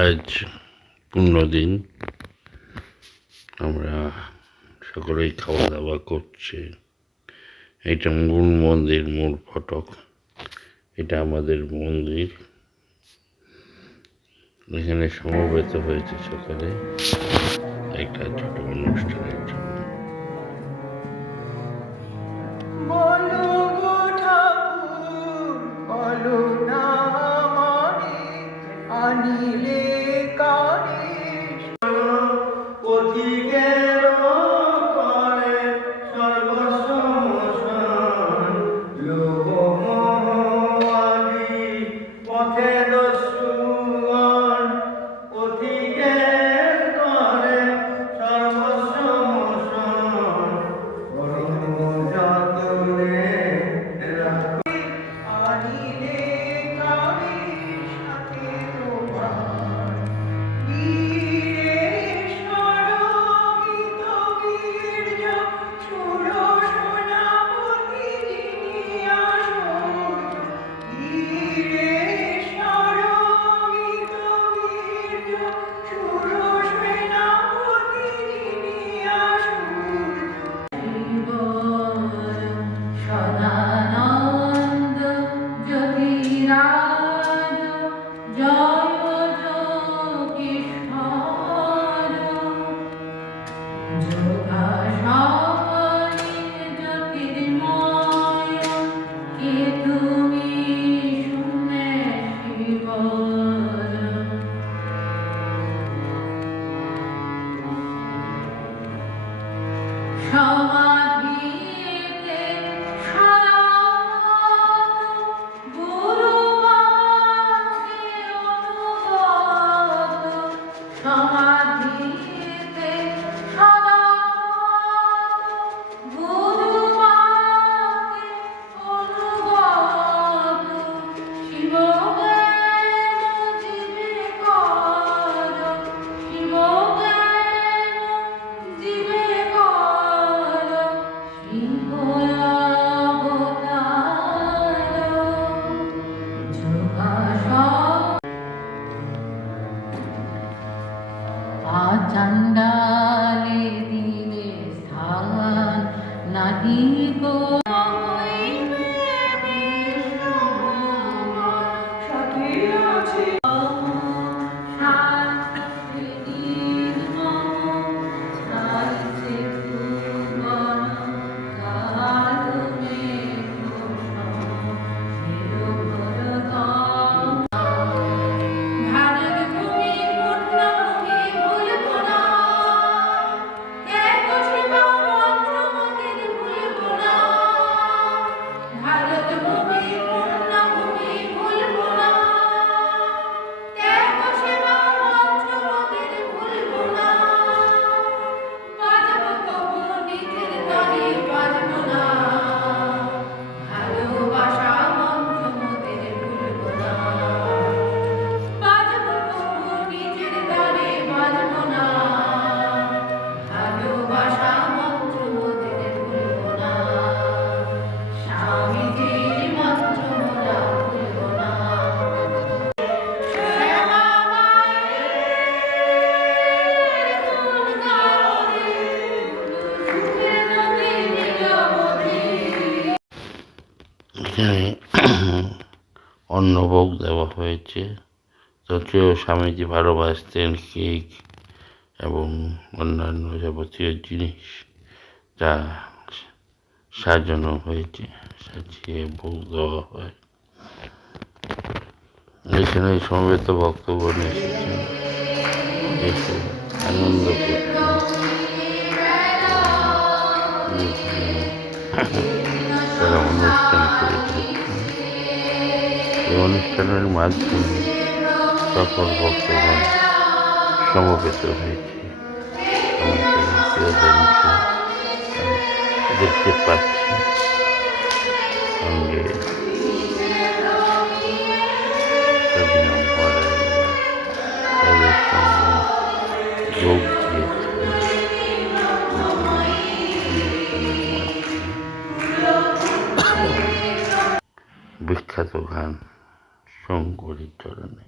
আজ পূর্ণদিন, আমরা সকলেই খাওয়া দাওয়া করছি। এটা মূল মন্দির, মূল ফটক। এটা আমাদের মন্দির। এখানে সমবেত হয়েছে সকালে একটা ছোট অনুষ্ঠানের জন্য। আনিলে কারে পথিকের করে সর্বসমশান লোকমোহাদি পথে দস্যুগণ পথিকের করে সর্বসমশান যতনে আনিলে কারে সাথে তোমার সমাধিতে সনাতন গুরুবাণী অনুগত, সমাধিতে সনাতন গুরুবাণী অনুগত, শিবজ্ঞান জীবে কর, শিবজ্ঞান জীবে কর, চণ্ডালে দিলে স্থান নাহি গো এখানে অন্নভোগ দেওয়া হয়েছে। যদিও স্বামীজি ভালোবাসতেন কেক এবং অন্যান্য যাবতীয় জিনিস, যা সাজানো হয়েছে, সাজিয়ে ভোগ দেওয়া হয়। এখানে সমবেত ভক্তগণ এসেছেন, এসে আনন্দ করছেন। তারা অনুষ্ঠান করে থাকেন। এই অনুষ্ঠানের মাধ্যমে সকল ভক্তগণ সমবেত হয়েছে। আমাদের প্রিয়জনকে দেখতে পাচ্ছি, সঙ্গে তাদের সঙ্গে যোগ দিয়েছে বিখ্যাত গান শঙ্করীর চরণে।